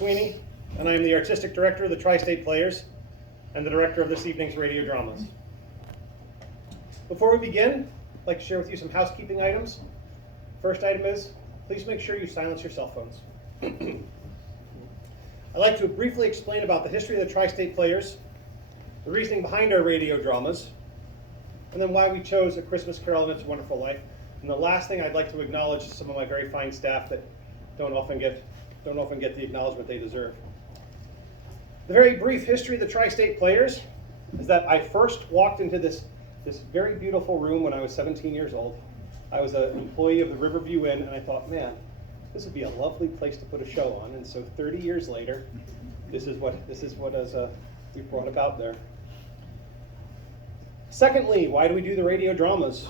Sweeney, and I am the Artistic Director of the Tri-State Players and the Director of this evening's radio dramas. Before we begin, I'd like to share with you some housekeeping items. First item is, please make sure you silence your cell phones. I'd like to briefly explain about the history of the Tri-State Players, the reasoning behind our radio dramas, and then why we chose A Christmas Carol and It's a Wonderful Life. And the last thing, I'd like to acknowledge some of my very fine staff that don't often get the acknowledgement they deserve. The very brief history of the Tri-State Players is that I first walked into this very beautiful room when I was 17 years old. I was an employee of the Riverview Inn, and I thought, man, this would be a lovely place to put a show on. And so 30 years later, this is what we've brought about there. Secondly, why do we do the radio dramas?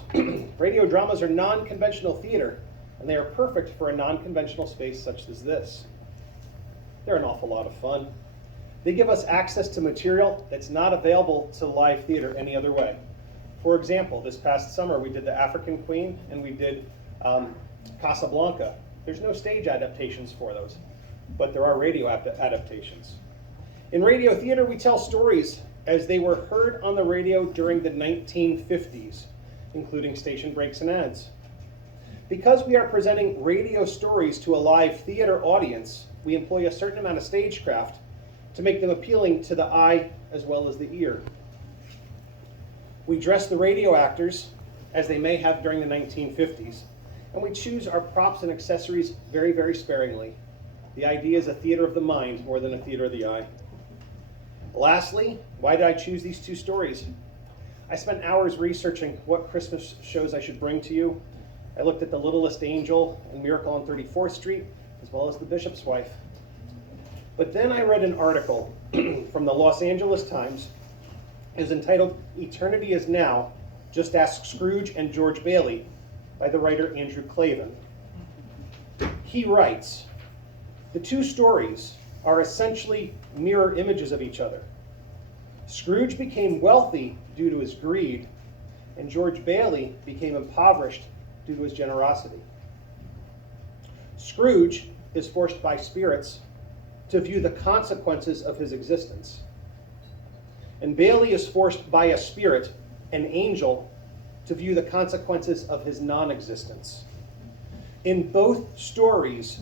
Radio dramas are non-conventional theater, and they are perfect for a non-conventional space such as this. They're an awful lot of fun. They give us access to material that's not available to live theater any other way. For example, this past summer we did The African Queen and we did Casablanca. There's no stage adaptations for those, but there are radio adaptations. In radio theater, we tell stories as they were heard on the radio during the 1950s, including station breaks and ads. Because we are presenting radio stories to a live theater audience, we employ a certain amount of stagecraft to make them appealing to the eye as well as the ear. We dress the radio actors as they may have during the 1950s, and we choose our props and accessories very, very sparingly. The idea is a theater of the mind more than a theater of the eye. Lastly, why did I choose these two stories? I spent hours researching what Christmas shows I should bring to you. I looked at The Littlest Angel and Miracle on 34th Street, as well as The Bishop's Wife. But then I read an article from the Los Angeles Times. It is entitled Eternity is Now, Just Ask Scrooge and George Bailey by the writer Andrew Klavan. He writes, the two stories are essentially mirror images of each other. Scrooge became wealthy due to his greed, and George Bailey became impoverished due to his generosity. Scrooge is forced by spirits to view the consequences of his existence. And Bailey is forced by a spirit, an angel, to view the consequences of his non-existence. In both stories,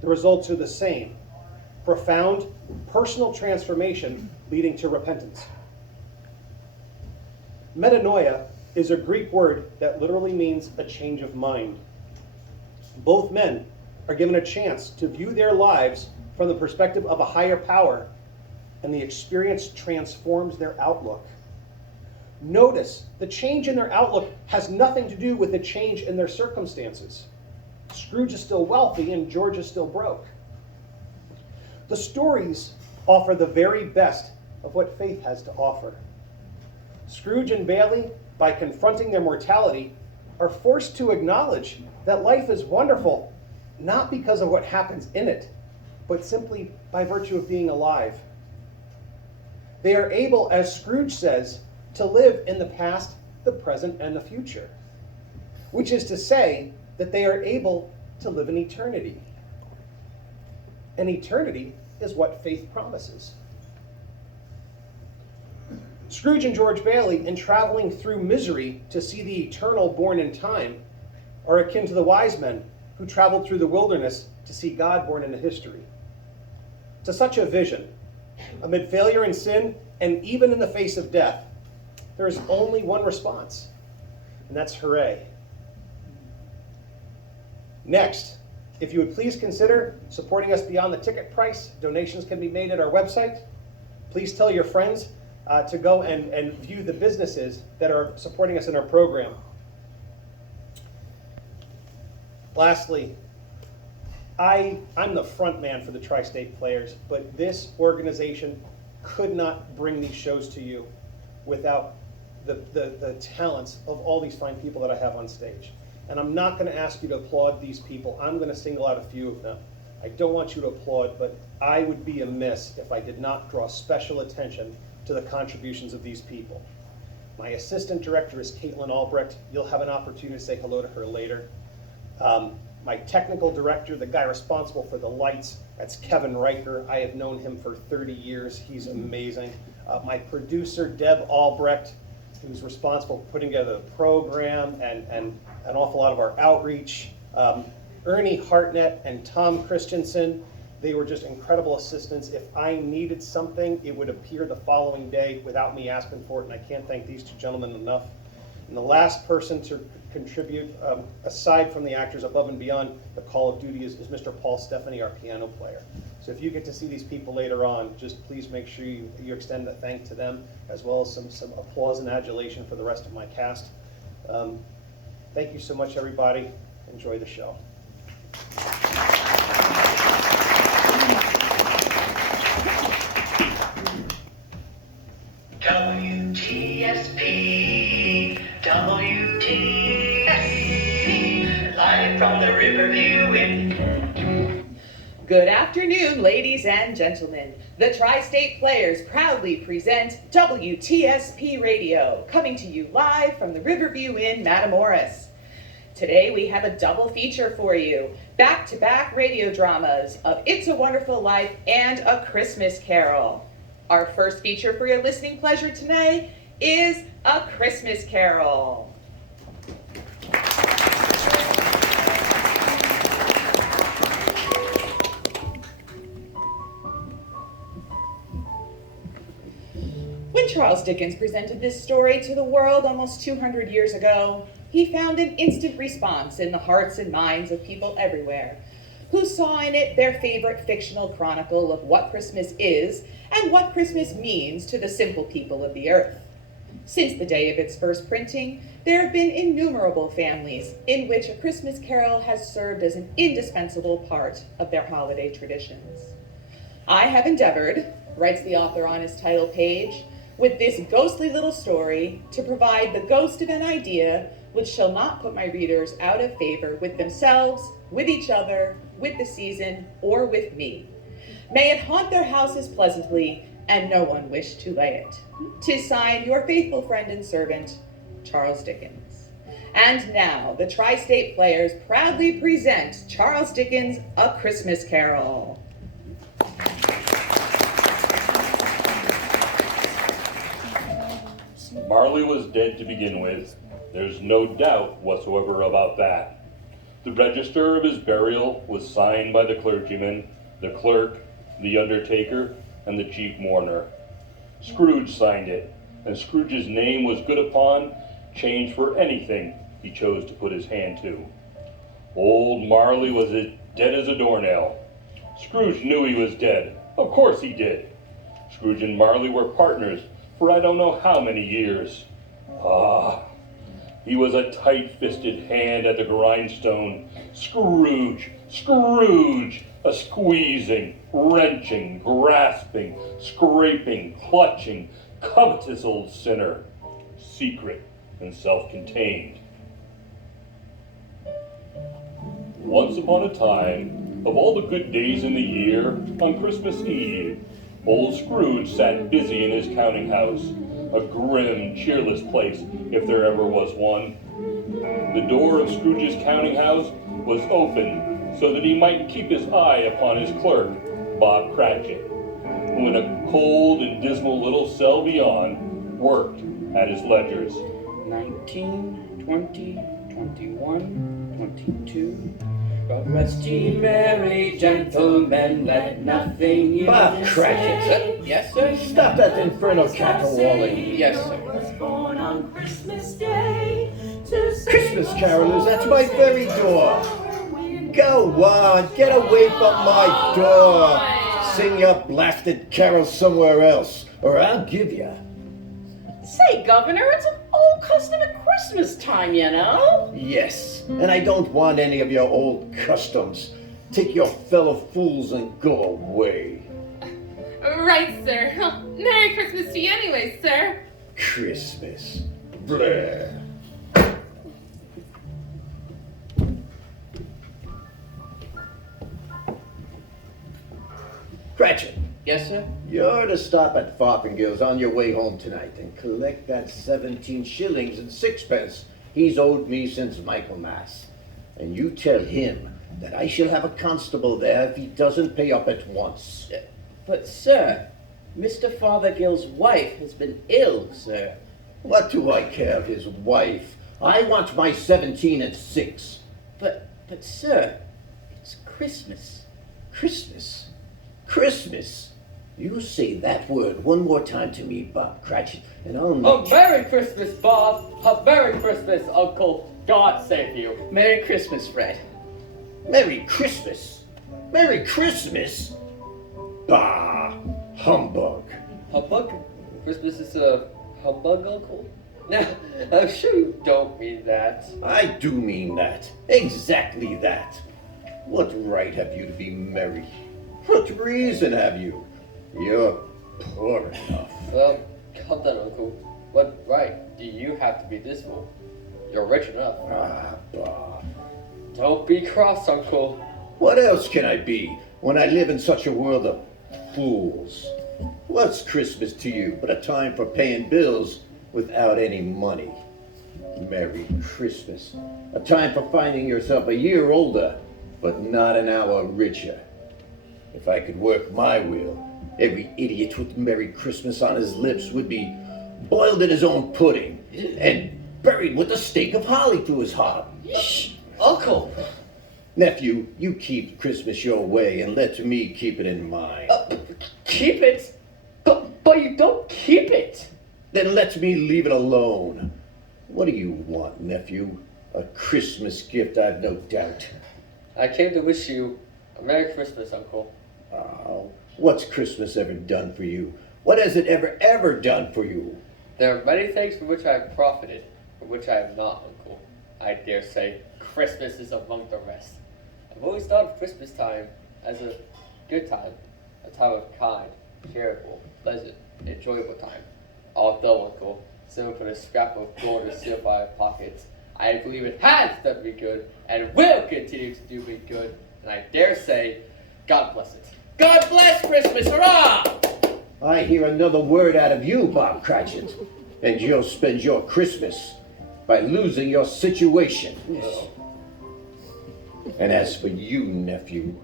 the results are the same: profound personal transformation leading to repentance. Metanoia is a Greek word that literally means a change of mind. Both men are given a chance to view their lives from the perspective of a higher power, and the experience transforms their outlook. Notice, the change in their outlook has nothing to do with the change in their circumstances. Scrooge is still wealthy and George is still broke. The stories offer the very best of what faith has to offer. Scrooge and Bailey, by confronting their mortality, are forced to acknowledge that life is wonderful, not because of what happens in it, but simply by virtue of being alive. They are able, as Scrooge says, to live in the past, the present, and the future, which is to say that they are able to live in eternity. And eternity is what faith promises. Scrooge and George Bailey, in traveling through misery to see the eternal born in time, are akin to the wise men who traveled through the wilderness to see God born into history. To such a vision, amid failure and sin, and even in the face of death, there is only one response, and that's hooray. Next, if you would please consider supporting us beyond the ticket price, donations can be made at our website. Please tell your friends to go and view the businesses that are supporting us in our program. Lastly, I'm the front man for the Tri-State Players, but this organization could not bring these shows to you without the talents of all these fine people that I have on stage. And I'm not going to ask you to applaud these people. I'm going to single out a few of them. I don't want you to applaud, but I would be amiss if I did not draw special attention to the contributions of these people. My assistant director is Caitlin Albrecht. You'll have an opportunity to say hello to her later. My technical director, the guy responsible for the lights, That's Kevin Riker. I have known him for 30 years. He's amazing. My producer, Deb Albrecht, who's responsible for putting together the program and an awful lot of our outreach. Ernie Hartnett and Tom Christensen, they were just incredible assistants. If I needed something, it would appear the following day without me asking for it, and I can't thank these two gentlemen enough. And the last person to contribute, aside from the actors above and beyond the call of duty, is Mr. Paul Stephanie, our piano player. So if you get to see these people later on, just please make sure you extend a thank to them, as well as some applause and adulation for the rest of my cast. Thank you so much, everybody. Enjoy the show. WTSP, WTSP, live from the Riverview Inn. Good afternoon, ladies and gentlemen. The Tri-State Players proudly present WTSP Radio, coming to you live from the Riverview Inn, Matamoros. Today we have a double feature for you, back-to-back radio dramas of It's a Wonderful Life and A Christmas Carol. Our first feature for your listening pleasure tonight is A Christmas Carol. When Charles Dickens presented this story to the world almost 200 years ago, he found an instant response in the hearts and minds of people everywhere, who saw in it their favorite fictional chronicle of what Christmas is and what Christmas means to the simple people of the earth. Since the day of its first printing, there have been innumerable families in which A Christmas Carol has served as an indispensable part of their holiday traditions. I have endeavored, writes the author on his title page, with this ghostly little story to provide the ghost of an idea which shall not put my readers out of favor with themselves, with each other, with the season, or with me. May it haunt their houses pleasantly, and no one wish to lay it. 'Tis signed, your faithful friend and servant, Charles Dickens. And now, the Tri-State Players proudly present Charles Dickens' A Christmas Carol. Marley was dead to begin with. There's no doubt whatsoever about that. The register of his burial was signed by the clergyman, the clerk, the undertaker, and the chief mourner. Scrooge signed it, and Scrooge's name was good upon change for anything he chose to put his hand to. Old Marley was as dead as a doornail. Scrooge knew he was dead. Of course he did. Scrooge and Marley were partners for I don't know how many years. He was a tight-fisted hand at the grindstone. Scrooge, Scrooge, a squeezing, wrenching, grasping, scraping, clutching, covetous old sinner, secret and self-contained. Once upon a time, of all the good days in the year, on Christmas Eve, old Scrooge sat busy in his counting house, a grim, cheerless place, if there ever was one. The door of Scrooge's counting house was open so that he might keep his eye upon his clerk, Bob Cratchit, who in a cold and dismal little cell beyond worked at his ledgers. 19, 20, 21, 22. God rest ye merry gentlemen, let nothing you Bob Cratchit. Yes, sir? Stop that infernal caterwauling. Yes, sir. Born on Christmas Day. Christmas carolers, that's my very door. Go on, get away from my door. Sing your blasted carols somewhere else, or I'll give ya. Say, Governor, it's an old custom at Christmas time, you know? Yes, and I don't want any of your old customs. Take your fellow fools and go away. Right, sir. Oh, Merry Christmas to you anyway, sir. Christmas. Blah. Cratchit, Yes, sir? you're to stop at Farthingale's on your way home tonight and collect that 17 shillings and sixpence he's owed me since Michaelmas. And you tell him that I shall have a constable there if he doesn't pay up at once. But, sir, Mr. Fothergill's wife has been ill, sir. What do I care of his wife? I want my 17 and 6. But, sir, it's Christmas. Christmas? Christmas? You say that word one more time to me, Bob Cratchit, and I'll make... A Merry Christmas, Bob! A Merry Christmas, Uncle! God save you! Merry Christmas, Fred. Merry Christmas? Merry Christmas? Bah! Humbug. Humbug? Christmas is a humbug, Uncle? Now, I'm sure you don't mean that. I do mean that. Exactly that. What right have you to be merry? What reason have you? You're poor enough. Well, calm down, Uncle. What right do you have to be this fool? You're rich enough. Ah, bah. Don't be cross, Uncle. What else can I be when I live in such a world of fools? What's Christmas to you but a time for paying bills without any money? Merry Christmas. A time for finding yourself a year older, but not an hour richer. If I could work my will, every idiot with Merry Christmas on his lips would be boiled in his own pudding and buried with a stake of holly through his heart. Shh, Uncle! Nephew, you keep Christmas your way and let me keep it in mine. Keep it? But you don't keep it! Then let me leave it alone. What do you want, nephew? A Christmas gift, I've no doubt. I came to wish you a Merry Christmas, Uncle. Oh, what's Christmas ever done for you? What has it ever done for you? There are many things from which I have profited, from which I have not, Uncle. I dare say Christmas is among the rest. I've always thought of Christmas time as a good time, a time of kind, charitable, pleasant, enjoyable time. Although, Uncle, someone put a scrap of gold or silver in my pockets, I believe it has done me good and will continue to do me good, and I dare say, God bless it. God bless Christmas, hurrah! I hear another word out of you, Bob Cratchit, and you'll spend your Christmas by losing your situation. And as for you, nephew,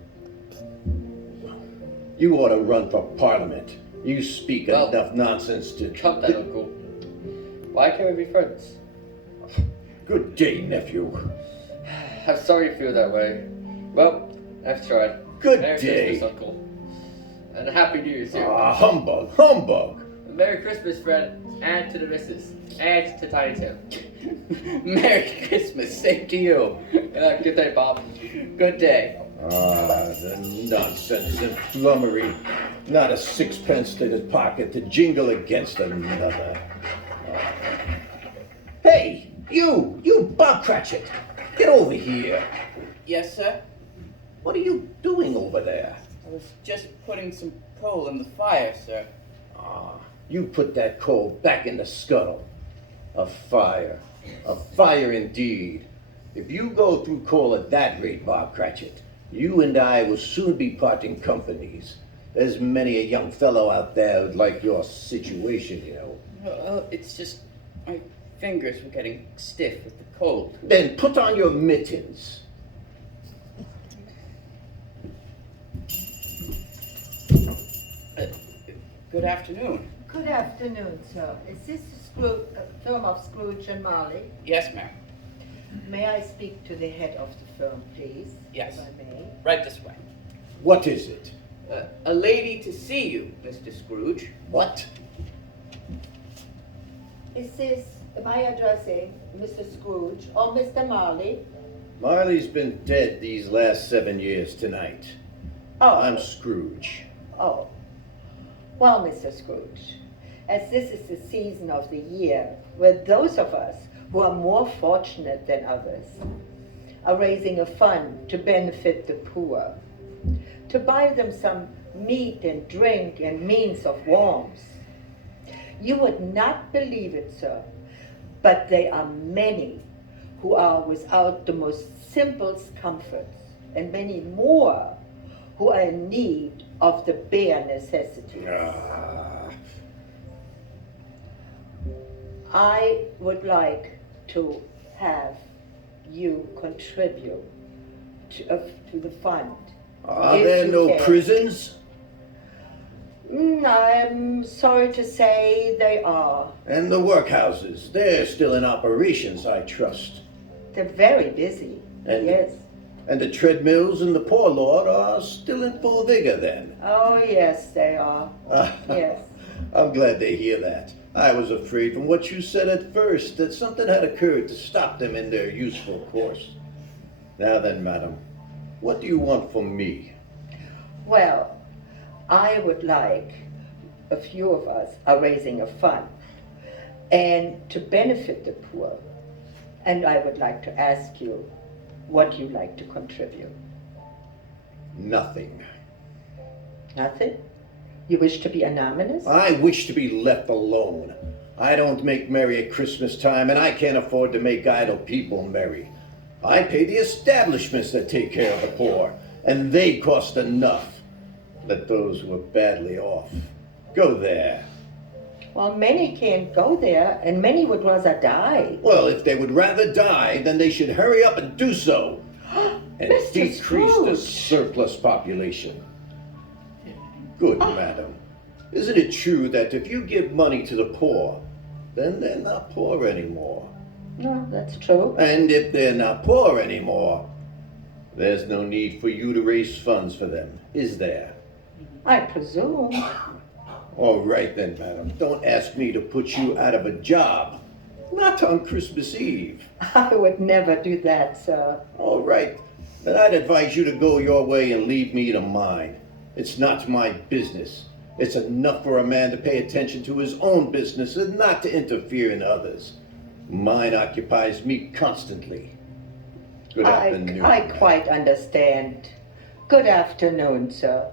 you ought to run for Parliament. You speak enough nonsense to... Come then, Uncle. Why can't we be friends? Good day, nephew. I'm sorry you feel that way. Well, I've tried. Good Merry day. Christmas, Uncle. And a Happy New Year, too. Ah, humbug, humbug. Merry Christmas, Fred, and to the missus, and to Tiny Tim. Merry Christmas, same to you. Good day, Bob. Good day. Ah, the nonsense and flummery. Not a sixpence in his pocket to jingle against another. Ah. Hey, you Bob Cratchit, get over here. Yes, sir? What are you doing over there? I was just putting some coal in the fire, sir. Ah, you put that coal back in the scuttle. A fire indeed. If you go through coal at that rate, Bob Cratchit, you and I will soon be parting companies. There's many a young fellow out there who'd like your situation, you know. It's just my fingers were getting stiff with the cold. Then put on your mittens. Good afternoon. Good afternoon, sir. Is this the firm of Scrooge and Marley? Yes, ma'am. May I speak to the head of the firm, please? Yes. If I may. Right this way. What is it? A lady to see you, Mr. Scrooge. What? Am I addressing Mr. Scrooge or Mr. Marley? Marley's been dead these last 7 years tonight. Oh. I'm Scrooge. Oh. Well, Mr. Scrooge, as this is the season of the year where those of us who are more fortunate than others are raising a fund to benefit the poor, to buy them some meat and drink and means of warmth. You would not believe it, sir, but there are many who are without the most simplest comforts, and many more who are in need of the bare necessities. I would like to have you contribute to the fund. Are If there you no can. prisons? I'm sorry to say they are. And the workhouses? They're still in operations, I trust. They're very busy. And- Yes. And the treadmills and the poor lord are still in full vigor then? Oh, yes, they are. Yes. I'm glad to hear that. I was afraid from what you said at first that something had occurred to stop them in their useful course. Now then, madam, what do you want from me? Well, I would like, a few of us are raising a fund, and to benefit the poor. And I would like to ask you what you like to contribute. Nothing. Nothing? You wish to be anonymous? I wish to be left alone. I don't make merry at Christmas time, and I can't afford to make idle people merry. I pay the establishments that take care of the poor, and they cost enough. Let those who are badly off go there. Well, many can't go there, and many would rather die. Well, if they would rather die, then they should hurry up and do so, and Mr. decrease the Scrooge. surplus population. Good, madam. Isn't it true that if you give money to the poor, then they're not poor anymore? No, that's true. And if they're not poor anymore, there's no need for you to raise funds for them, is there? I presume. All right then, madam. Don't ask me to put you out of a job. Not on Christmas Eve. I would never do that, sir. All right. Then I'd advise you to go your way and leave me to mine. It's not my business. It's enough for a man to pay attention to his own business and not to interfere in others. Mine occupies me constantly. Good afternoon. I quite understand. Good afternoon, sir.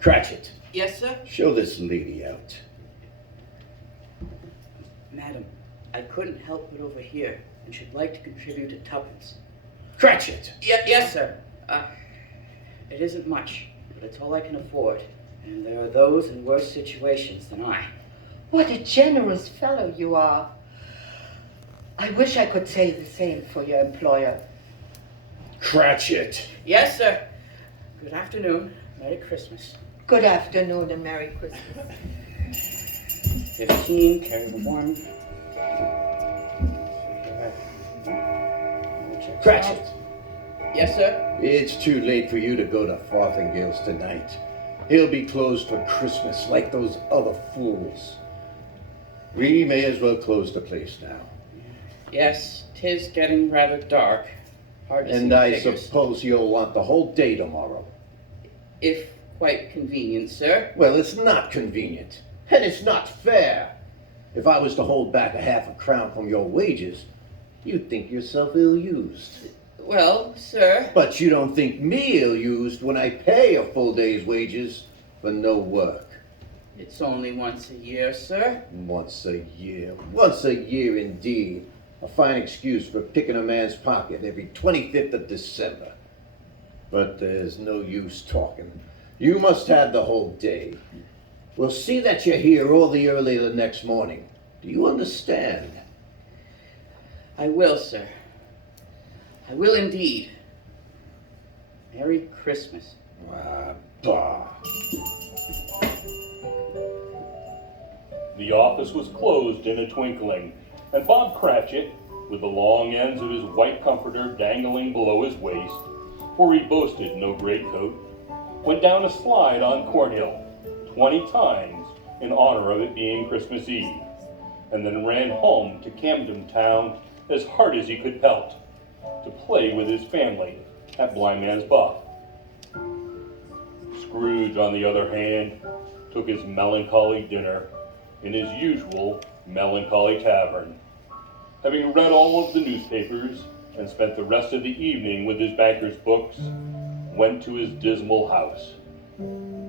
Cratchit, Yes, sir? show this lady out. Madam, I couldn't help but overhear and should like to contribute a tuppence. Cratchit! Yes, sir. It isn't much, but it's all I can afford. And there are those in worse situations than I. What a generous fellow you are. I wish I could say the same for your employer. Cratchit! Yes, sir. Good afternoon. Merry Christmas. Good afternoon and Merry Christmas. 15, carry the 1. Cratchit! Yes, sir. It's too late for you to go to Farthingale's tonight. He'll be closed for Christmas like those other fools. We may as well close the place now. Yes, 'tis getting rather dark. Hard to see And the I figures. suppose you'll want the whole day tomorrow. If quite convenient, sir. Well, it's not convenient. And it's not fair. If I was to hold back a half a crown from your wages, you'd think yourself ill-used. Well, sir. But you don't think me ill-used when I pay a full day's wages for no work. It's only once a year, sir. Once a year. Once a year indeed. A fine excuse for picking a man's pocket every 25th of December. But there's no use talking. You must have the whole day. We'll see that you're here all the earlier the next morning. Do you understand? I will, sir. I will indeed. Merry Christmas. Bah. The office was closed in a twinkling, and Bob Cratchit, with the long ends of his white comforter dangling below his waist, for he boasted no greatcoat, went down a slide on Cornhill 20 times in honor of it being Christmas Eve, and then ran home to Camden Town as hard as he could pelt, to play with his family at Blind Man's Buff. Scrooge, on the other hand, took his melancholy dinner in his usual melancholy tavern. Having read all of the newspapers and spent the rest of the evening with his banker's books, went to his dismal house.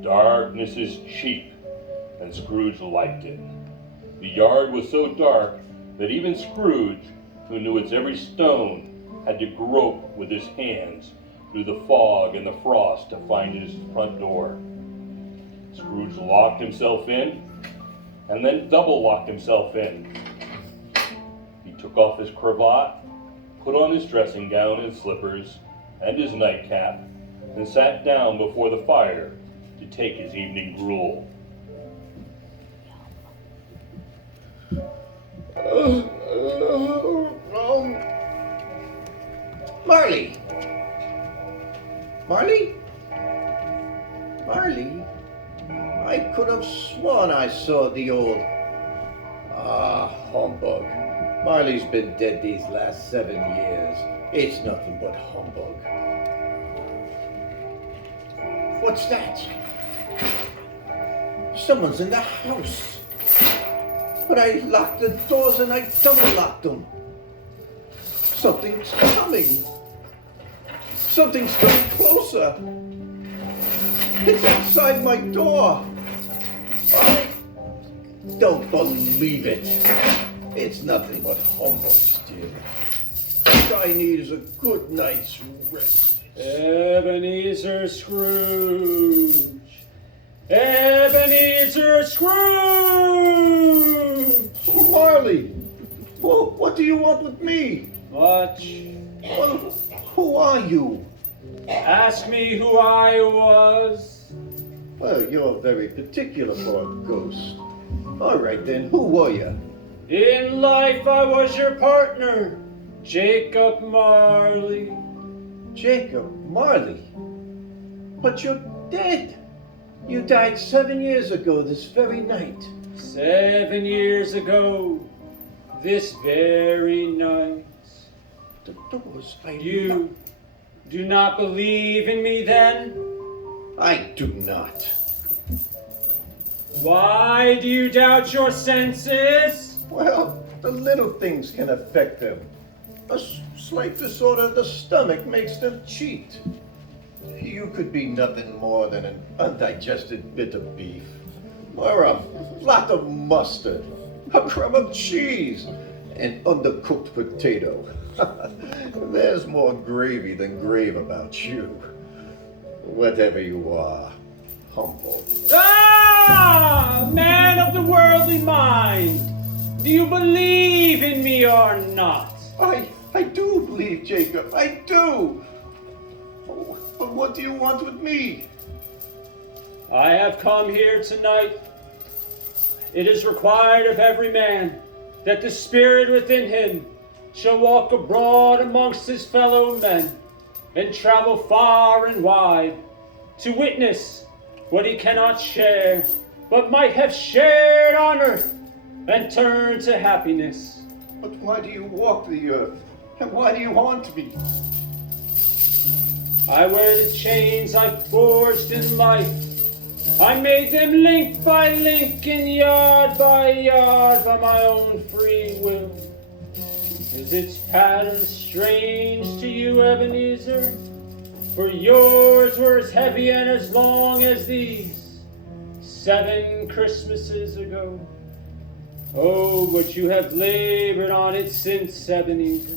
Darkness is cheap, and Scrooge liked it. The yard was so dark that even Scrooge, who knew its every stone, had to grope with his hands through the fog and the frost to find his front door. Scrooge locked himself in, and then double locked himself in. He took off his cravat, put on his dressing gown and slippers and his nightcap, and sat down before the fire to take his evening gruel. Marley! Marley? Marley? I could have sworn I saw the old... Ah, humbug. Marley's been dead these last 7 years. It's nothing but humbug. What's that? Someone's in the house. But I locked the doors and I double locked them. Something's coming. Something's coming closer. It's outside my door. I don't believe it. It's nothing but humbug, still. What I need is a good night's rest. Ebenezer Scrooge. Ebenezer Scrooge! Marley, what do you want with me? Much. Well, who are you? Ask me who I was. Well, you're very particular for a ghost. All right then, who were you? In life I was your partner, Jacob Marley. Jacob Marley? But you're dead. You died 7 years ago this very night. 7 years ago, this very night. The doors You do not believe in me then? I do not. Why do you doubt your senses? Well, the little things can affect them. A slight disorder of the stomach makes them cheat. You could be nothing more than an undigested bit of beef, or a lot of mustard, a crumb of cheese, an undercooked potato. There's more gravy than grave about you. Whatever you are, humble. Ah! Man of the worldly mind! Do you believe in me or not? I do believe, Jacob, I do. But what do you want with me? I have come here tonight. It is required of every man that the spirit within him shall walk abroad amongst his fellow men and travel far and wide to witness what he cannot share, but might have shared on earth and turn to happiness. But why do you walk the earth? And why do you haunt me? I wear the chains I forged in life. I made them link by link and yard by my own free will. Is its pattern strange to you, Ebenezer? For yours were as heavy and as long as these 7 Christmases ago. Oh, but you have labored on it since, Ebenezer.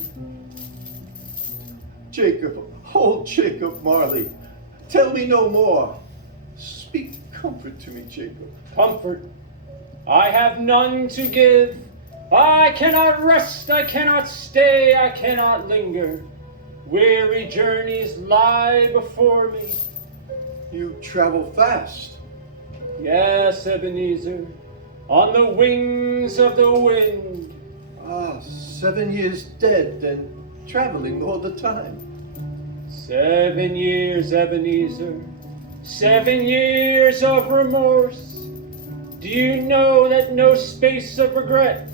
Jacob, old Jacob Marley, tell me no more. Speak comfort to me, Jacob. Comfort. I have none to give. I cannot rest, I cannot stay, I cannot linger. Weary journeys lie before me. You travel fast. Yes, Ebenezer, on the wings of the wind. Ah, 7 years dead and traveling all the time. 7 years, Ebenezer. 7 years of remorse. Do you know that no space of regret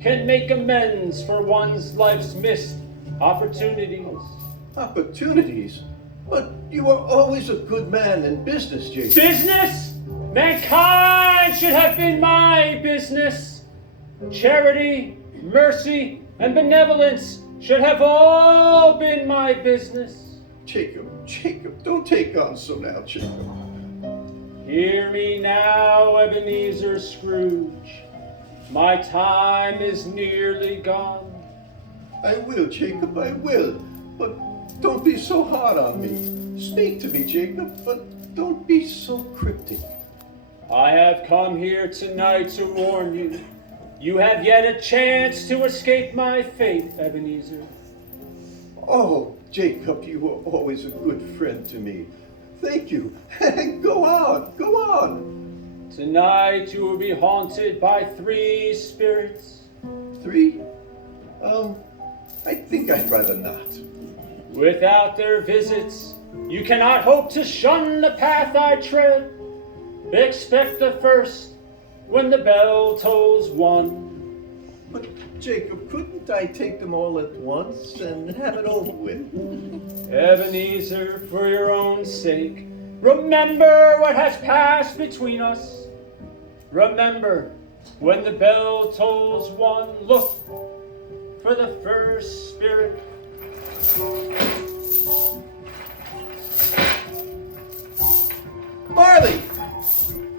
can make amends for one's life's missed opportunities? Opportunities? But you were always a good man in business, Jacob. Business? Mankind should have been my business. Charity, mercy, and benevolence should have all been my business. Jacob, don't take on so now, Jacob. Hear me now, Ebenezer Scrooge. My time is nearly gone. I will, Jacob, I will. But don't be so hard on me. Speak to me, Jacob, but don't be so cryptic. I have come here tonight to warn you. You have yet a chance to escape my fate, Ebenezer. Oh, Jacob, you were always a good friend to me. Thank you. Go on, go on. Tonight you will be haunted by 3 spirits. 3? I think I'd rather not. Without their visits, you cannot hope to shun the path I tread. Expect the first when the bell tolls 1. But, Jacob, couldn't I take them all at once and have it over with? Ebenezer, for your own sake, remember what has passed between us. Remember, when the bell tolls 1, look for the first spirit. Marley!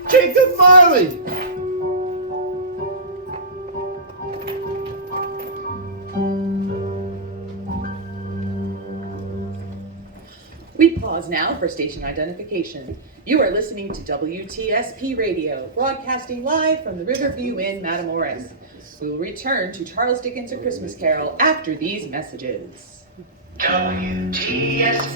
Jacob Marley! We pause now for station identification. You are listening to WTSP Radio, broadcasting live from the Riverview in Matamoros. We will return to Charles Dickens' A Christmas Carol after these messages. WTSP.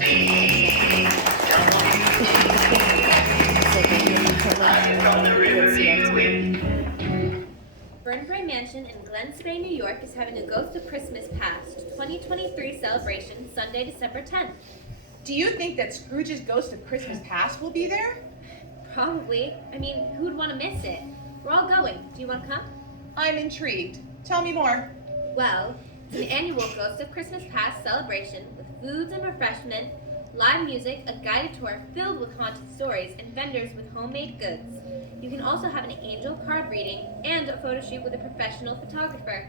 Live from the Riverview in Burnbrae Mansion in Glen Spey, New York is having a Ghost of Christmas Past 2023 celebration Sunday, December 10th. Do you think that Scrooge's Ghost of Christmas Past will be there? Probably. I mean, who'd want to miss it? We're all going. Do you want to come? I'm intrigued. Tell me more. Well, it's an annual Ghost of Christmas Past celebration with foods and refreshment, live music, a guided tour filled with haunted stories, and vendors with homemade goods. You can also have an angel card reading and a photo shoot with a professional photographer.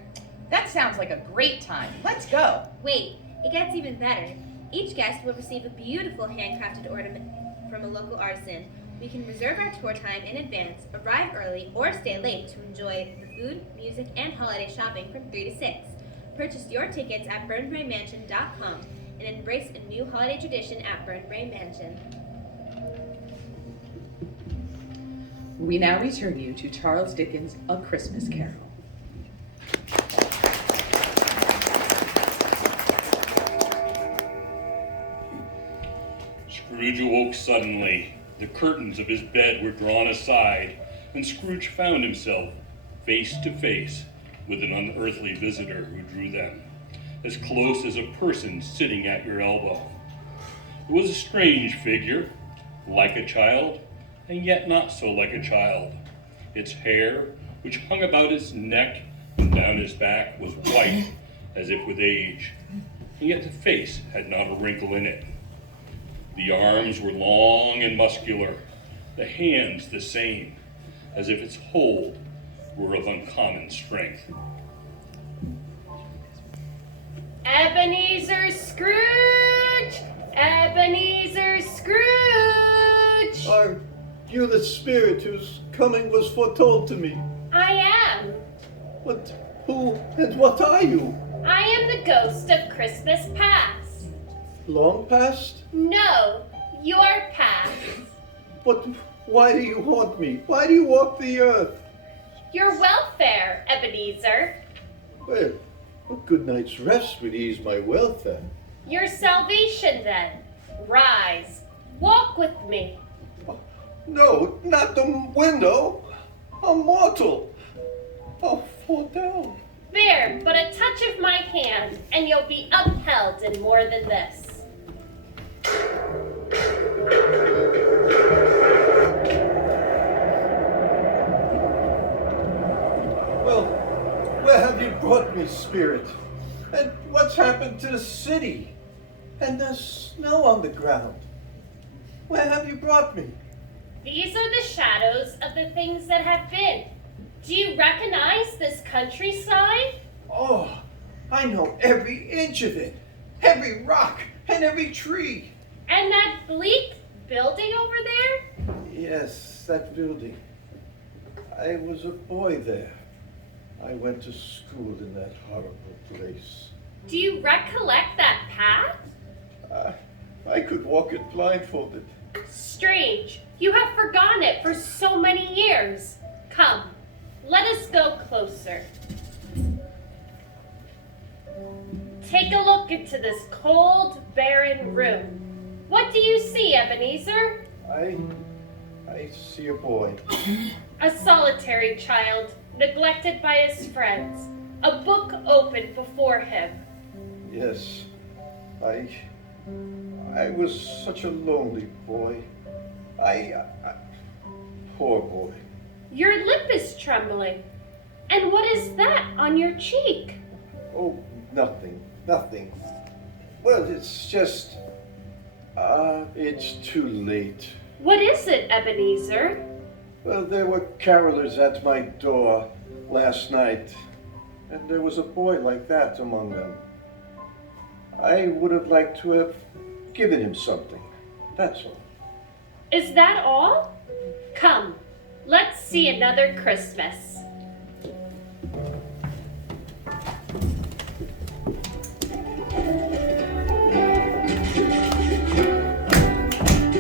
That sounds like a great time. Let's go. Wait, it gets even better. Each guest will receive a beautiful handcrafted ornament from a local artisan. We can reserve our tour time in advance, arrive early, or stay late to enjoy the food, music, and holiday shopping from 3 to 6. Purchase your tickets at burnbraemansion.com and embrace a new holiday tradition at Burnbrae Mansion. We now return you to Charles Dickens' A Christmas Carol. Scrooge awoke suddenly. The curtains of his bed were drawn aside, and Scrooge found himself face to face with an unearthly visitor who drew them, as close as a person sitting at your elbow. It was a strange figure, like a child, and yet not so like a child. Its hair, which hung about its neck and down his back, was white, as if with age, and yet the face had not a wrinkle in it. The arms were long and muscular, the hands the same, as if its hold were of uncommon strength. Ebenezer Scrooge! Ebenezer Scrooge! Are you the spirit whose coming was foretold to me? I am. But who and what are you? I am the ghost of Christmas past. Long past? No, your past. But why do you haunt me? Why do you walk the earth? Your welfare, Ebenezer. Well, a good night's rest would ease my welfare. Your salvation, then. Rise. Walk with me. No, not the window. A mortal. I'll fall down. There, but a touch of my hand, and you'll be upheld in more than this. Well, where have you brought me, spirit? And what's happened to the city? And there's snow on the ground. Where have you brought me? These are the shadows of the things that have been. Do you recognize this countryside? Oh, I know every inch of it. Every rock and every tree. And that bleak building over there? Yes, that building. I was a boy there. I went to school in that horrible place. Do you recollect that path? I could walk it blindfolded. Strange. You have forgotten it for so many years. Come, let us go closer. Take a look into this cold, barren room. What do you see, Ebenezer? I see a boy. A solitary child, neglected by his friends. A book open before him. Yes, I was such a lonely boy. Poor boy. Your lip is trembling. And what is that on your cheek? Oh, nothing. Well, it's just, it's too late. What is it, Ebenezer? Well, there were carolers at my door last night, and there was a boy like that among them. I would have liked to have given him something, that's all. Is that all? Come, let's see another Christmas.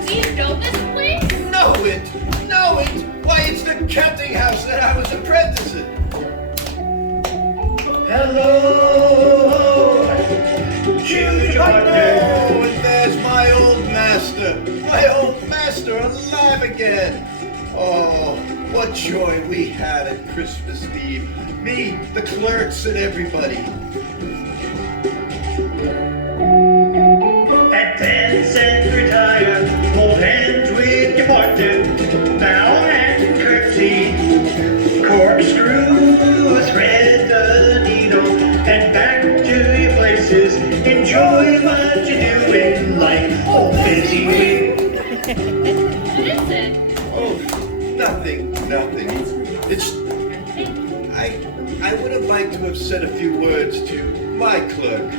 Do you know this place? Know it! Why, it's the counting house that I was apprenticing. Hello! Huge partner! And there's my old master alive again. Oh, what joy we had at Christmas Eve. Me, the clerks, and everybody. At 10 cents retire, hold hands with your partner. Bow and curtsy, corkscrew, thread the needle, and back to your places. Enjoy what you do in life, old busy wig. What is it? Oh, nothing. It's... I would have liked to have said a few words to my clerk,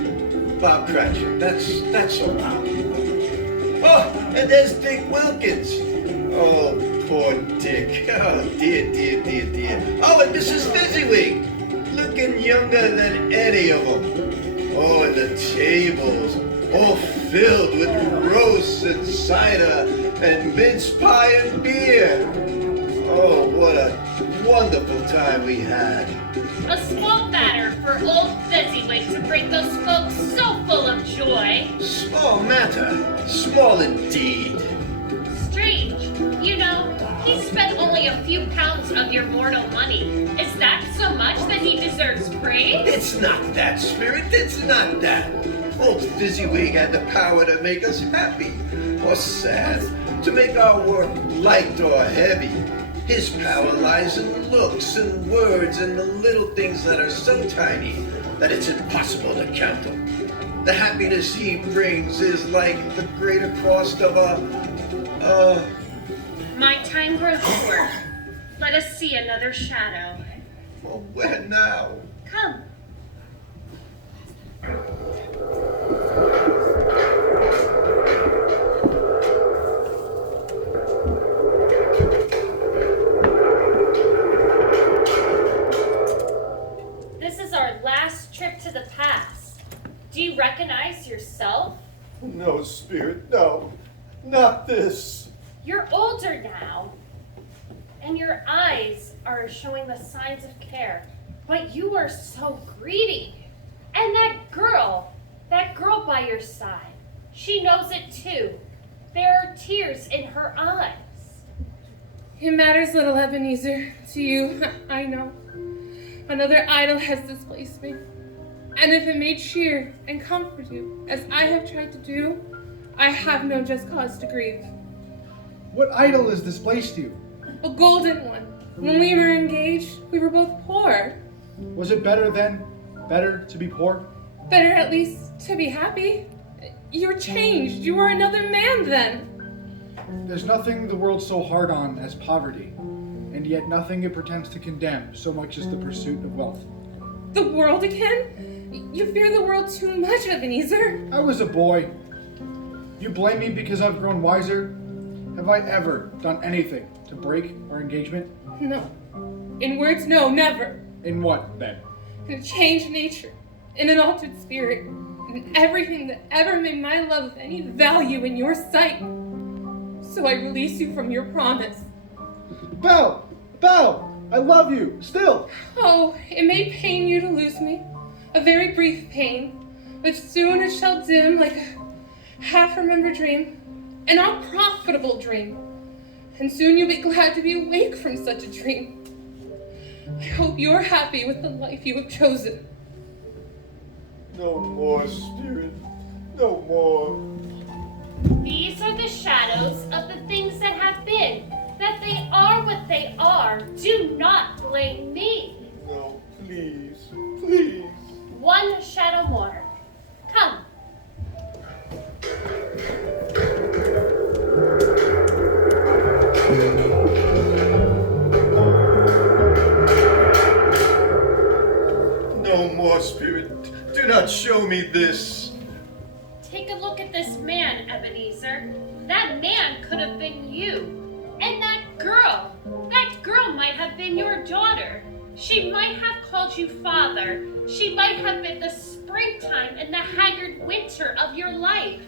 Bob Cratchit. That's all. Oh, and there's Dick Wilkins. Oh, poor Dick. Oh, dear. Oh, and Mrs. Fezziwig, looking younger than any of them. Oh, and the tables, all filled with roasts and cider and mince pie and beer. Oh, what a wonderful time we had. A small matter for old Fezziwig to bring those folks so full of joy. Small matter, small indeed. Strange. You know, he spent only a few pounds of your mortal money. Is that so much that he deserves praise? It's not that, Spirit, it's not that. Old Fezziwig had the power to make us happy or sad, to make our work light or heavy. His power lies in looks and words and the little things that are so tiny that it's impossible to count them. The happiness he brings is like the greater cost of My time grows short. Let us see another shadow. Well, where now? Come. This is our last trip to the past. Do you recognize yourself? No, Spirit, no. Not this. You're older now, and your eyes are showing the signs of care, but you are so greedy. And that girl by your side, she knows it too. There are tears in her eyes. It matters little, Ebenezer. To you, I know. Another idol has displaced me. And if it may cheer and comfort you, as I have tried to do, I have no just cause to grieve. What idol has displaced you? A golden one. When we were engaged, we were both poor. Was it better then? Better to be poor? Better at least to be happy. You're changed. You are another man then. There's nothing the world's so hard on as poverty, and yet nothing it pretends to condemn so much as the pursuit of wealth. The world again? You fear the world too much, Ebenezer. I was a boy. You blame me because I've grown wiser? Have I ever done anything to break our engagement? No. In words, no, never. In what, then? In a changed nature, in an altered spirit, in everything that ever made my love of any value in your sight. So I release you from your promise. Belle! I love you, still! Oh, it may pain you to lose me. A very brief pain. but soon it shall dim like a half-remembered dream, an unprofitable dream, and soon you'll be glad to be awake from such a dream. I hope you're happy with the life you have chosen. No more, Spirit. No more. These are the shadows of the things that have been, that they are what they are. Do not blame me. No, please, please. One shadow more. Come. No more, Spirit. Do not show me this. Take a look at this man, Ebenezer. That man could have been you. And that girl might have been your daughter. She might have called you father. She might have been the springtime and the haggard winter of your life.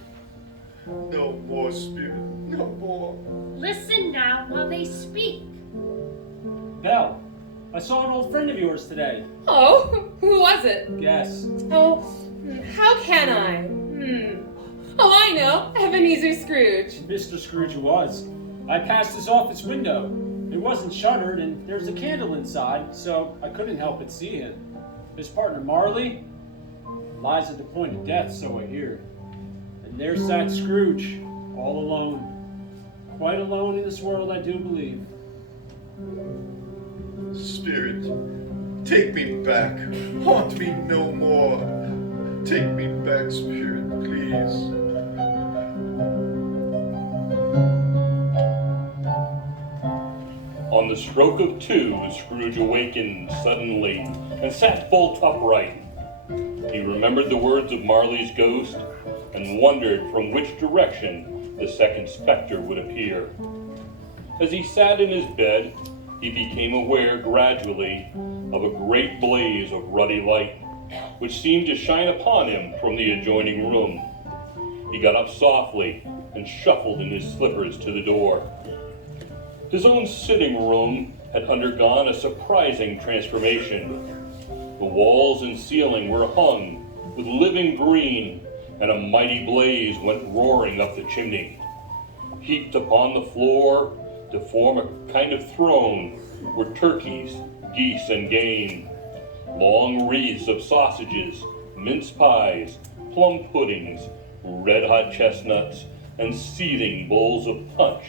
No more, Spirit. No more. Listen now while they speak. Belle, I saw an old friend of yours today. Oh, who was it? Guess. Oh, how can I? Oh, I know. Ebenezer Scrooge. Mr. Scrooge it was. I passed his office window. It wasn't shuttered, and there's a candle inside, so I couldn't help but see him. His partner, Marley, lies at the point of death, so I hear. And there sat Scrooge, all alone. Quite alone in this world, I do believe. Spirit, take me back. Haunt me no more. Take me back, Spirit, please. On the stroke of 2, Scrooge awakened suddenly and sat bolt upright. He remembered the words of Marley's ghost and wondered from which direction the second specter would appear. As he sat in his bed, he became aware gradually of a great blaze of ruddy light, which seemed to shine upon him from the adjoining room. He got up softly and shuffled in his slippers to the door. His own sitting room had undergone a surprising transformation. The walls and ceiling were hung with living green, and a mighty blaze went roaring up the chimney. Heaped upon the floor to form a kind of throne were turkeys, geese, and game. Long wreaths of sausages, mince pies, plum puddings, red-hot chestnuts, and seething bowls of punch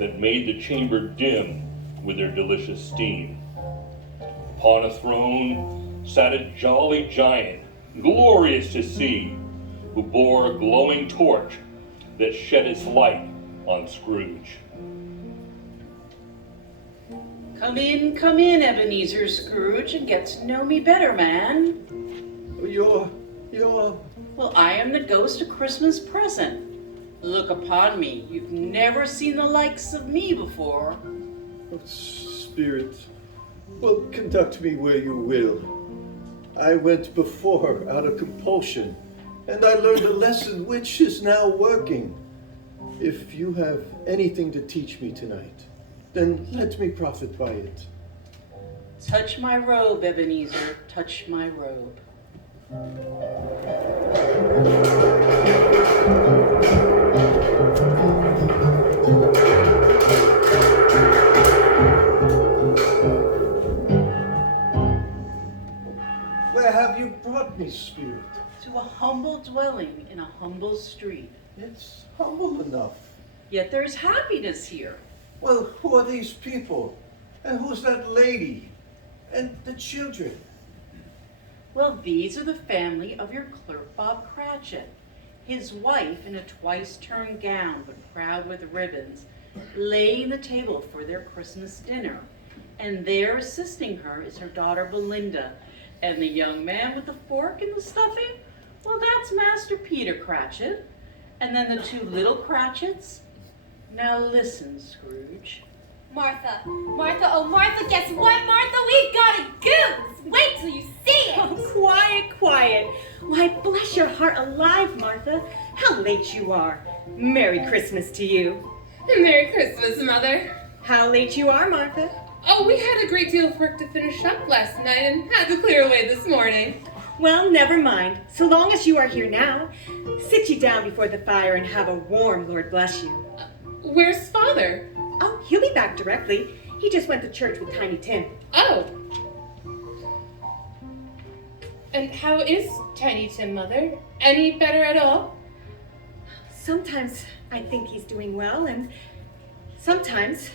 that made the chamber dim with their delicious steam. Upon a throne sat a jolly giant, glorious to see, who bore a glowing torch that shed its light on Scrooge. Come in, Ebenezer Scrooge, and get to know me better, man. You're... Well, I am the ghost of Christmas present. Look upon me. You've never seen the likes of me before. Oh, Spirit, well, conduct me where you will. I went before out of compulsion, and I learned a lesson which is now working. If you have anything to teach me tonight, then let me profit by it. Touch my robe, Ebenezer. Touch my robe. Where have you brought me, Spirit? To a humble dwelling in a humble street. It's humble enough. Yet there's happiness here. Well, who are these people? And who's that lady? And the children? Well, these are the family of your clerk, Bob Cratchit. His wife, in a twice-turned gown but proud with ribbons, laying the table for their Christmas dinner. And there assisting her is her daughter Belinda. And the young man with the fork and the stuffing, well, that's Master Peter Cratchit. And then the two little Cratchits. Now listen, Scrooge. Martha, oh Martha, guess what, Martha? We've got a goose! Wait till you see it! Oh, quiet. Why, bless your heart alive, Martha. How late you are. Merry Christmas to you. Merry Christmas, Mother. How late you are, Martha. Oh, we had a great deal of work to finish up last night and had to clear away this morning. Well, never mind. So long as you are here now, sit you down before the fire and have a warm Lord bless you. Where's Father? Oh, he'll be back directly. He just went to church with Tiny Tim. Oh. And how is Tiny Tim, Mother? Any better at all? Sometimes I think he's doing well, and sometimes,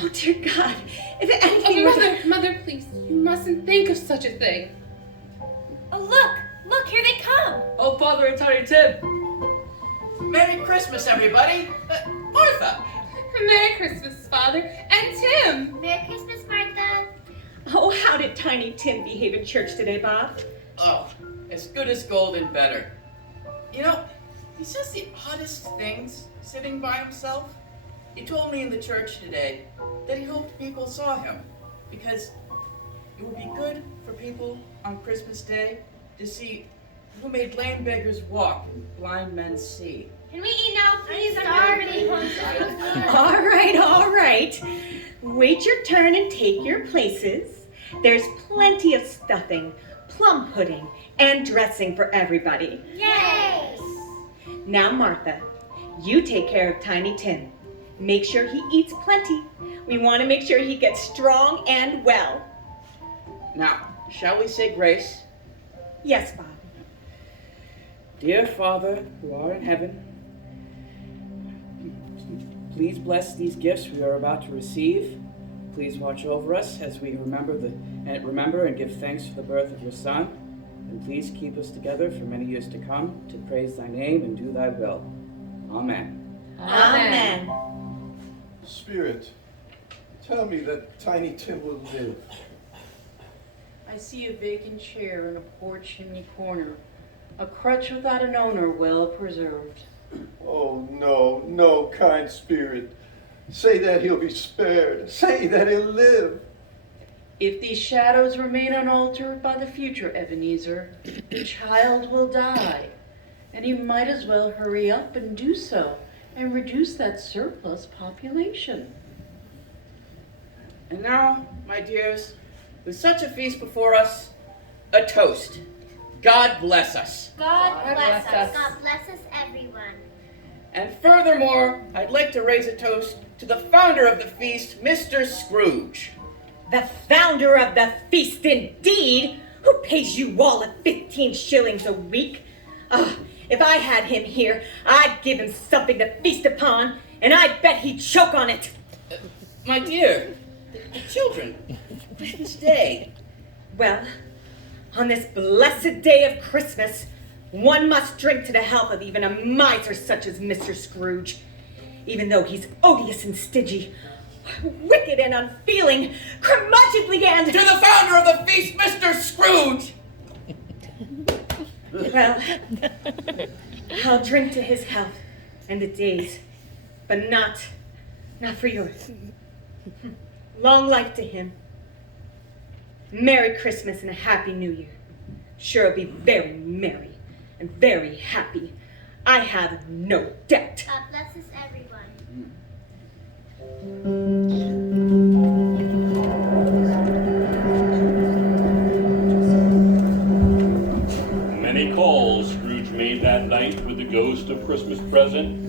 oh dear God, if anything Mother, please, you mustn't think of such a thing. Oh, look, here they come. Oh, Father and Tiny Tim! Merry Christmas, everybody! Martha! Merry Christmas, Father, and Tim! Merry Christmas, Martha. Oh, how did Tiny Tim behave in church today, Bob? Oh, as good as gold and better. You know, he says the oddest things sitting by himself. He told me in the church today that he hoped people saw him because it would be good for people on Christmas Day to see who made lame beggars walk and blind men see. Can we eat now, please? I'm already hungry. All right. Wait your turn and take your places. There's plenty of stuffing, plum pudding, and dressing for everybody. Yay! Now, Martha, you take care of Tiny Tim. Make sure he eats plenty. We want to make sure he gets strong and well. Now, shall we say grace? Yes, Bob. Dear Father, who art in heaven, please bless these gifts we are about to receive. Please watch over us as we remember and give thanks for the birth of your Son. And please keep us together for many years to come to praise thy name and do thy will. Amen. Amen. Spirit, tell me that Tiny Tim will live. I see a vacant chair in a poor chimney corner, a crutch without an owner well preserved. Oh, no, kind spirit. Say that he'll be spared. Say that he'll live. If these shadows remain unaltered by the future, Ebenezer, the child will die, and you might as well hurry up and do so and reduce that surplus population. And now, my dears, with such a feast before us, a toast. God bless us. God bless us. God bless us, everyone. And furthermore, I'd like to raise a toast to the founder of the feast, Mr. Scrooge. The founder of the feast, indeed! Who pays you all at 15 shillings a week? If I had him here, I'd give him something to feast upon, and I bet he'd choke on it. My dear, the children, Christmas Day. Well, on this blessed day of Christmas, one must drink to the health of even a miser such as Mr. Scrooge. Even though he's odious and stingy, wicked and unfeeling, curmudgeonly and... To the founder of the feast, Mr. Scrooge! Well, I'll drink to his health and the days, but not for yours. Long life to him. Merry Christmas and a Happy New Year. Sure, it'll be very merry and very happy. I have no doubt. God bless us, everyone. Many calls Scrooge made that night with the ghost of Christmas present.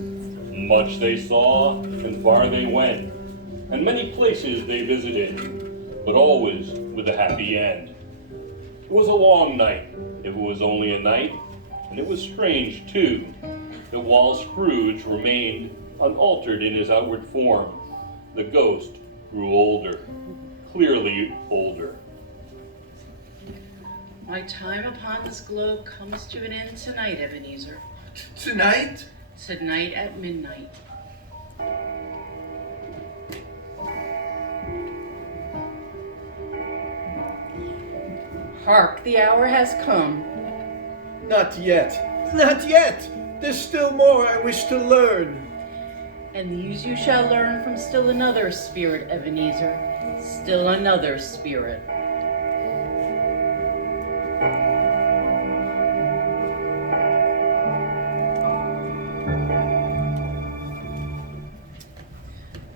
Much they saw, and far they went, and many places they visited, but always with a happy end. It was a long night, if it was only a night, and it was strange, too, that while Scrooge remained unaltered in his outward form, the ghost grew older, clearly older. My time upon this globe comes to an end tonight, Ebenezer. Tonight? Tonight at midnight. Hark, the hour has come. Not yet. Not yet. There's still more I wish to learn. And these you shall learn from still another spirit, Ebenezer. Still another spirit.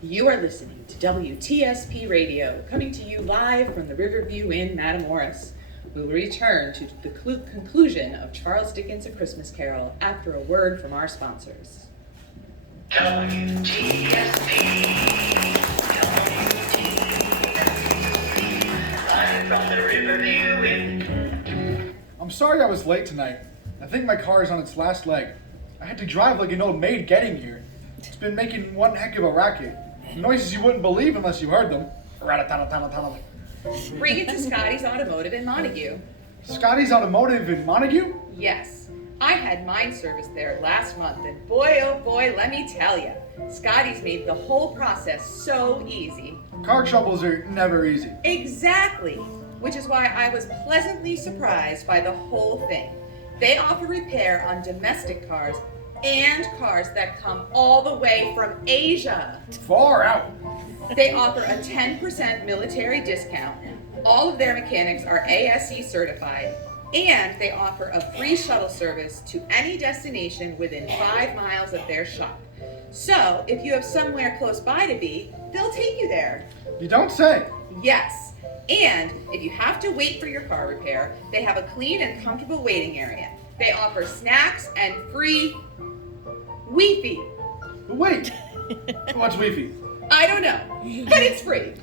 You are listening to WTSP Radio, coming to you live from the Riverview in Matamoros. We will return to the conclusion of Charles Dickens' A Christmas Carol after a word from our sponsors. WTSP, live from the Riverview in... I'm sorry I was late tonight. I think my car is on its last leg. I had to drive like an old maid getting here. It's been making one heck of a racket. Noises you wouldn't believe unless you heard them. Bring it to Scotty's Automotive in Montague. Scotty's Automotive in Montague? Yes. I had mine serviced there last month, and boy, oh boy, let me tell you, Scotty's made the whole process so easy. Car troubles are never easy. Exactly. Which is why I was pleasantly surprised by the whole thing. They offer repair on domestic cars and cars that come all the way from Asia. Far out. They offer a 10% military discount. All of their mechanics are ASE certified, and they offer a free shuttle service to any destination within 5 miles of their shop. So, if you have somewhere close by to be, they'll take you there. You don't say. Yes. And if you have to wait for your car repair, they have a clean and comfortable waiting area. They offer snacks and free Wi-Fi. Wait, what's Wi-Fi? I don't know, but it's free.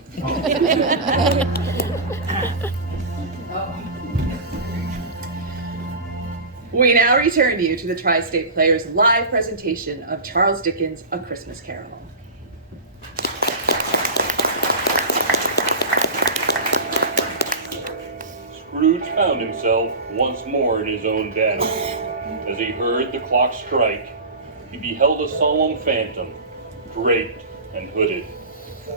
We now return you to the Tri-State Players' live presentation of Charles Dickens' A Christmas Carol. Scrooge found himself once more in his own den. As he heard the clock strike, he beheld a solemn phantom, draped and hooded,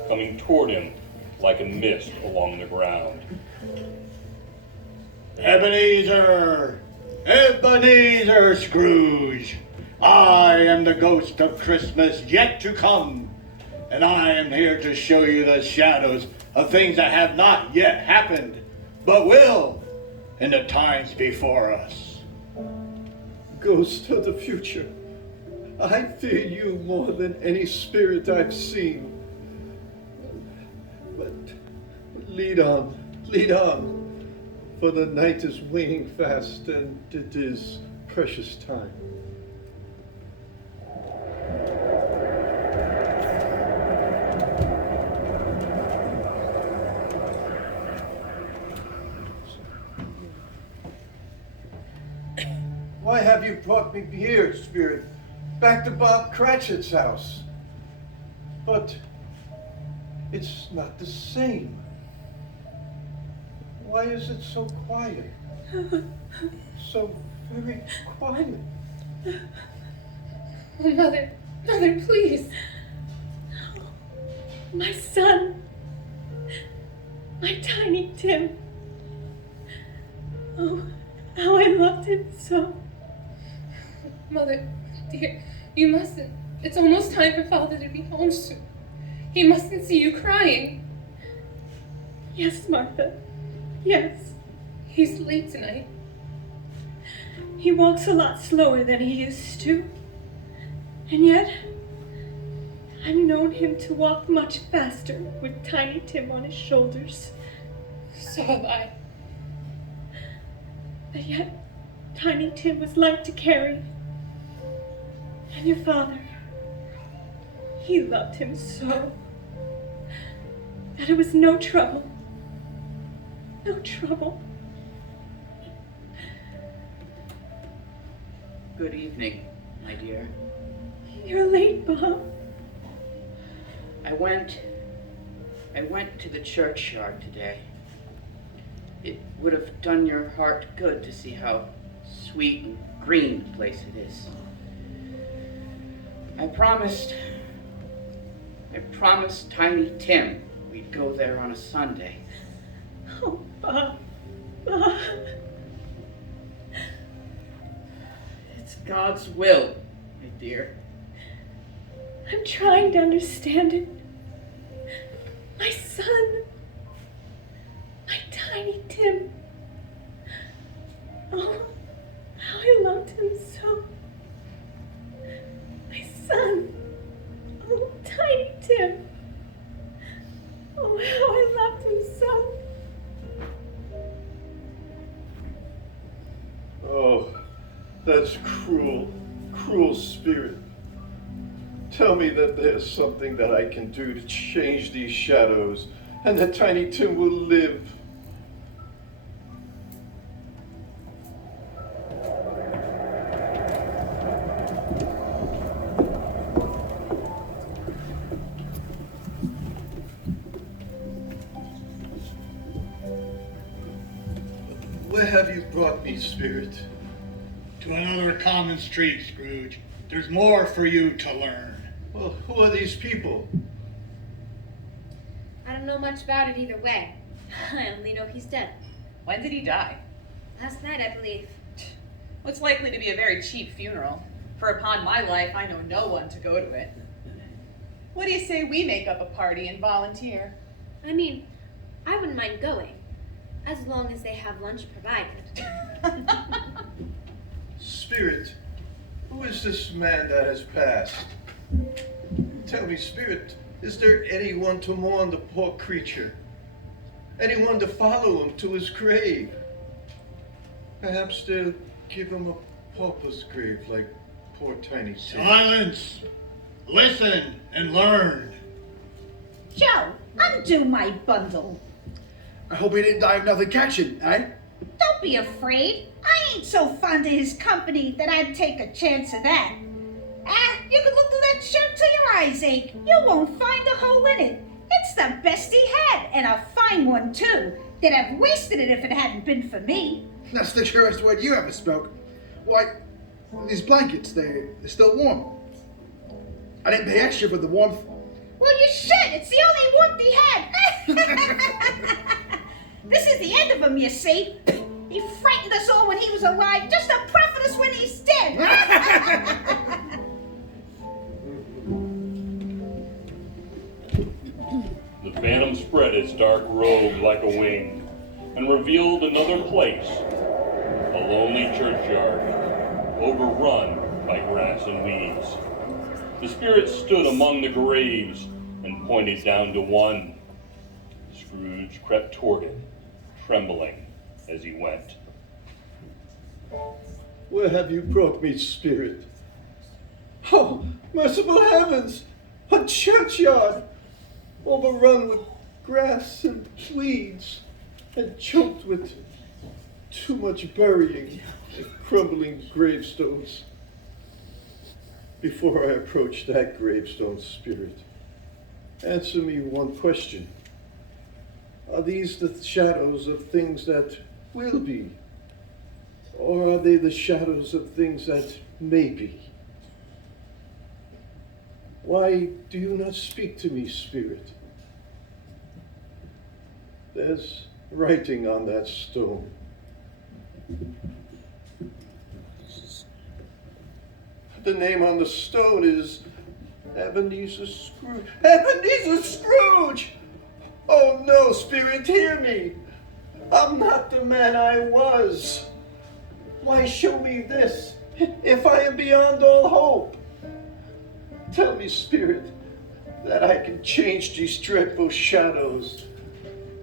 coming toward him like a mist along the ground. Ebenezer! Ebenezer Scrooge! I am the ghost of Christmas yet to come, and I am here to show you the shadows of things that have not yet happened, but will in the times before us. Ghost of the future, I fear you more than any spirit I've seen. But lead on, for the night is waning fast, and it is precious time. Why have you brought me here, spirit? Back to Bob Cratchit's house. But it's not the same. Why is it so quiet? So very quiet. Oh, Mother, please. My son. My tiny Tim. Oh, how I loved him so. Mother, dear, you mustn't. It's almost time for Father to be home soon. He mustn't see you crying. Yes, Martha. Yes. He's late tonight. He walks a lot slower than he used to. And yet, I've known him to walk much faster with Tiny Tim on his shoulders. So have I. But yet, Tiny Tim was light to carry. And your father, he loved him so that it was no trouble. No trouble. Good evening, my dear. You're late, Bob. I went to the churchyard today. It would have done your heart good to see how sweet and green the place it is. I promised Tiny Tim we'd go there on a Sunday. Oh, Bob. It's God's will, my dear. I'm trying to understand it. My son. My Tiny Tim. Oh, how I loved him so. My son. Oh, Tiny Tim. That's cruel, cruel spirit. Tell me that there's something that I can do to change these shadows, and that Tiny Tim will live. Where have you brought me, Spirit? To another common street, Scrooge. There's more for you to learn. Well, who are these people? I don't know much about it either way. I only know he's dead. When did he die? Last night, I believe. What's likely to be a very cheap funeral, for upon my life I know no one to go to it. What do you say we make up a party and volunteer? I mean, I wouldn't mind going, as long as they have lunch provided. Spirit, who is this man that has passed? Tell me, Spirit, is there anyone to mourn the poor creature? Anyone to follow him to his grave? Perhaps they'll give him a pauper's grave like poor Tiny Tim. Silence! Listen and learn. Joe, undo my bundle. I hope he didn't die of nothing catching, eh? Don't be afraid. I ain't so fond of his company that I'd take a chance of that. You can look through that shirt till your eyes ache. You won't find a hole in it. It's the best he had, and a fine one too. They'd have wasted it if it hadn't been for me. That's the truest word you ever spoke. Why, these blankets, they're still warm. I didn't pay extra for the warmth. Well, you should. It's the only warmth he had. This is the end of him, you see. He frightened us all when he was alive, just to profit us when he's dead. The phantom spread its dark robe like a wing and revealed another place, a lonely churchyard, overrun by grass and weeds. The spirit stood among the graves and pointed down to one. Scrooge crept toward it, trembling as he went. Where have you brought me, Spirit? Oh, merciful heavens! A churchyard! Overrun with grass and weeds, and choked with too much burying and crumbling gravestones. Before I approach that gravestone, Spirit, answer me one question. Are these the shadows of things that will be? Or are they the shadows of things that may be? Why do you not speak to me, Spirit? There's writing on that stone. The name on the stone is Ebenezer Scrooge. Ebenezer Scrooge! Oh no, Spirit, hear me. I'm not the man I was. Why show me this if I am beyond all hope? Tell me, Spirit, that I can change these dreadful shadows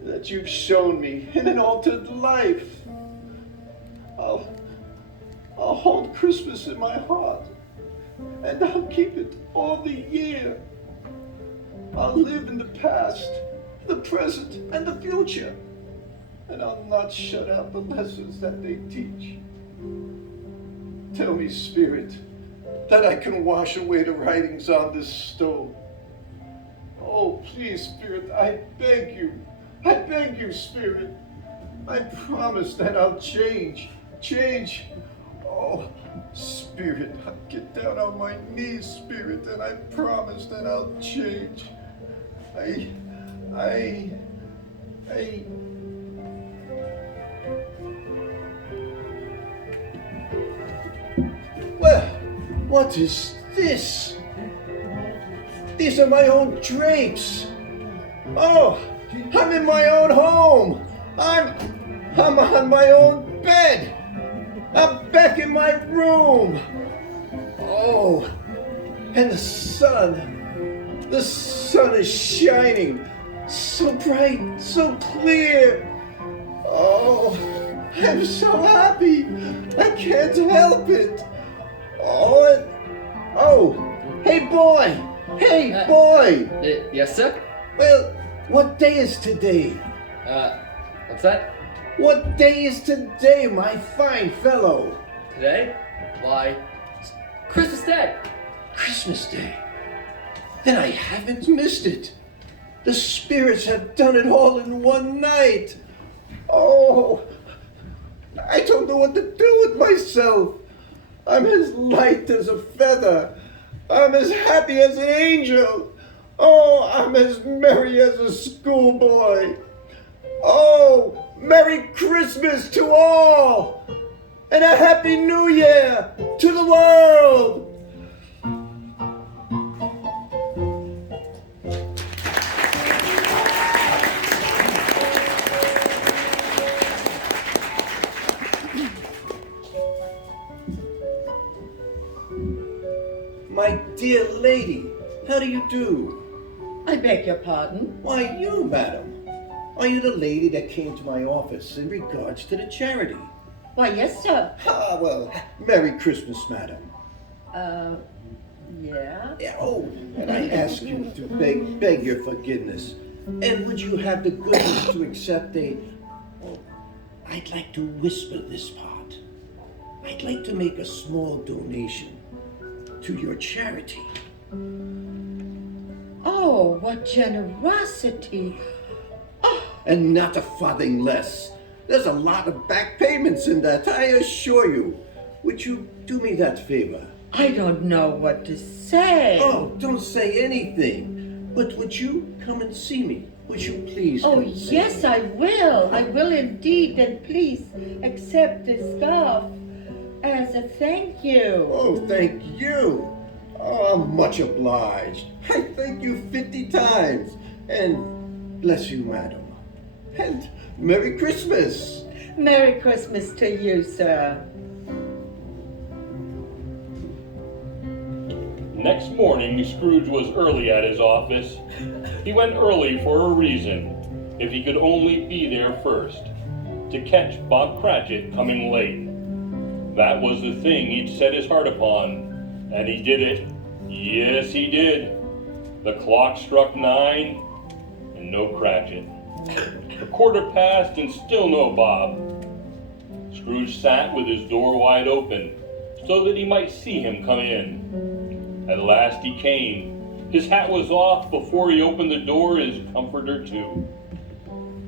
that you've shown me in an altered life. I'll hold Christmas in my heart, and I'll keep it all the year. I'll live in the past, the present, and the future, and I'll not shut out the lessons that they teach. Tell me, Spirit, that I can wash away the writings on this stone. Oh, please, Spirit, I beg you, Spirit. I promise that I'll change. Oh, Spirit, I'll get down on my knees, Spirit, and I promise that I'll change. Well, what is this? These are my own drapes. Oh, I'm in my own home. I'm on my own bed. I'm back in my room. Oh, and the sun is shining so bright, so clear. Oh, I'm so happy. I can't help it. Oh, hey boy. Hey boy. Yes, sir? Well, what day is today? What's that? What day is today, my fine fellow? Today? Why, it's Christmas Day. Christmas Day? Then I haven't missed it. The spirits have done it all in one night. Oh, I don't know what to do with myself. I'm as light as a feather. I'm as happy as an angel. Oh, I'm as merry as a schoolboy. Oh, Merry Christmas to all! And a Happy New Year to the world! My dear lady, how do you do? I beg your pardon? Why, you, madam. Are you the lady that came to my office in regards to the charity? Why, yes, sir. Ah, well, Merry Christmas, madam. Yeah? Oh, and I ask you to beg your forgiveness. And would you have the goodness to accept I'd like to whisper this part. I'd like to make a small donation to your charity. Oh, what generosity. And not a farthing less. There's a lot of back payments in that, I assure you. Would you do me that favor? I don't know what to say. Oh, don't say anything. But would you come and see me? Would you please Oh, come and see yes, me? I will. I will indeed. And please accept this scarf as a thank you. Oh, thank you. Oh, I'm much obliged. I thank you 50 times. And bless you, madam. And Merry Christmas. Merry Christmas to you, sir. Next morning, Scrooge was early at his office. He went early for a reason. If he could only be there first, to catch Bob Cratchit coming late. That was the thing he'd set his heart upon, and he did it. Yes, he did. The clock struck 9, and no Cratchit. A quarter passed, and still no Bob. Scrooge sat with his door wide open, so that he might see him come in. At last he came. His hat was off before he opened the door, his comforter too.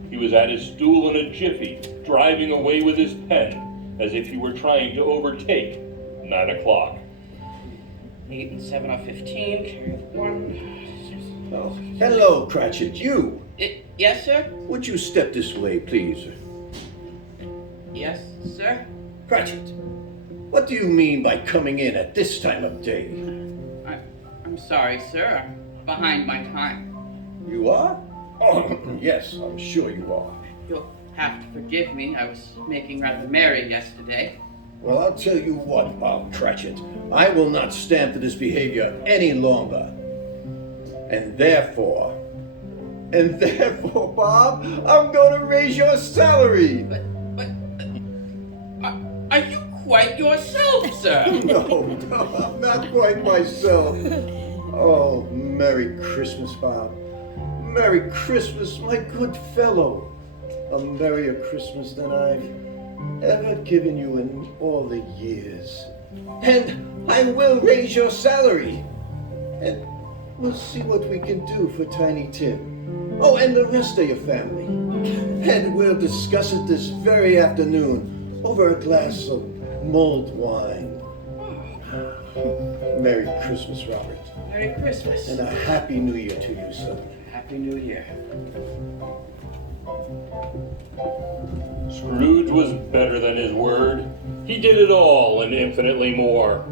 He was at his stool in a jiffy, driving away with his pen, as if he were trying to overtake 9 o'clock. 8 and 7 are 15. Carry 1. Oh, hello, Cratchit, you. Yes, sir? Would you step this way, please? Yes, sir? Cratchit, what do you mean by coming in at this time of day? I'm sorry, sir. I'm behind my time. You are? Oh, yes, I'm sure you are. You'll have to forgive me. I was making rather merry yesterday. Well, I'll tell you what, Bob Cratchit. I will not stand for this behavior any longer. And therefore, Bob, I'm going to raise your salary. But are you quite yourself, sir? No, I'm not quite myself. Oh, Merry Christmas, Bob. Merry Christmas, my good fellow. A merrier Christmas than I've ever given you in all the years. And I will raise your salary. And we'll see what we can do for Tiny Tim. Oh, and the rest of your family. And we'll discuss it this very afternoon over a glass of mulled wine. Merry Christmas, Robert. Merry Christmas. And a Happy New Year to you, son. Happy New Year. Scrooge was better than his word. He did it all and infinitely more.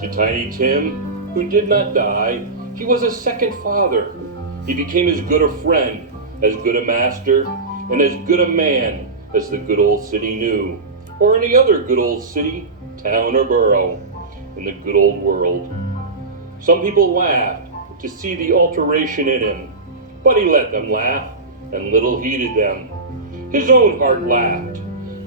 To Tiny Tim, who did not die, he was a second father. He became as good a friend, as good a master, and as good a man as the good old city knew, or any other good old city, town, or borough in the good old world. Some people laughed to see the alteration in him, but he let them laugh, and little heeded them. His own heart laughed,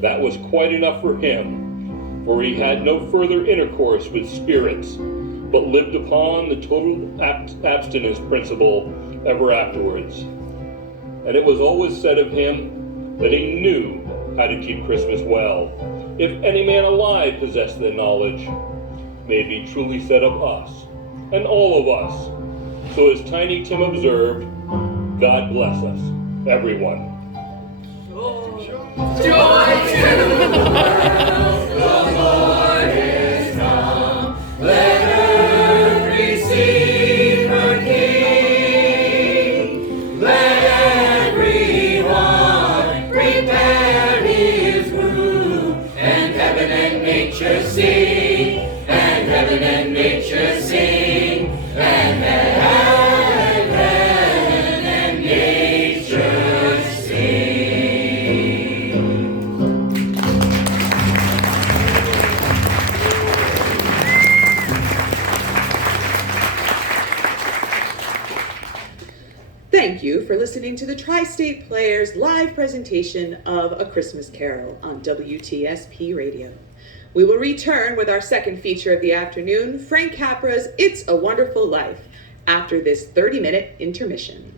That was quite enough for him, for he had no further intercourse with spirits, but lived upon the total abstinence principle ever afterwards. And it was always said of him that he knew how to keep Christmas well. If any man alive possessed the knowledge, may it be truly said of us, and all of us. So as Tiny Tim observed, God bless us, everyone. Joy to the world, the Lord is come. Let earth receive her King. Let everyone prepare his room, and heaven and nature sing, and heaven and nature sing, and heaven and nature sing. Thank you for listening to the Tri-State Players live presentation of A Christmas Carol on WTSP Radio. We will return with our second feature of the afternoon, Frank Capra's It's a Wonderful Life, after this 30-minute intermission.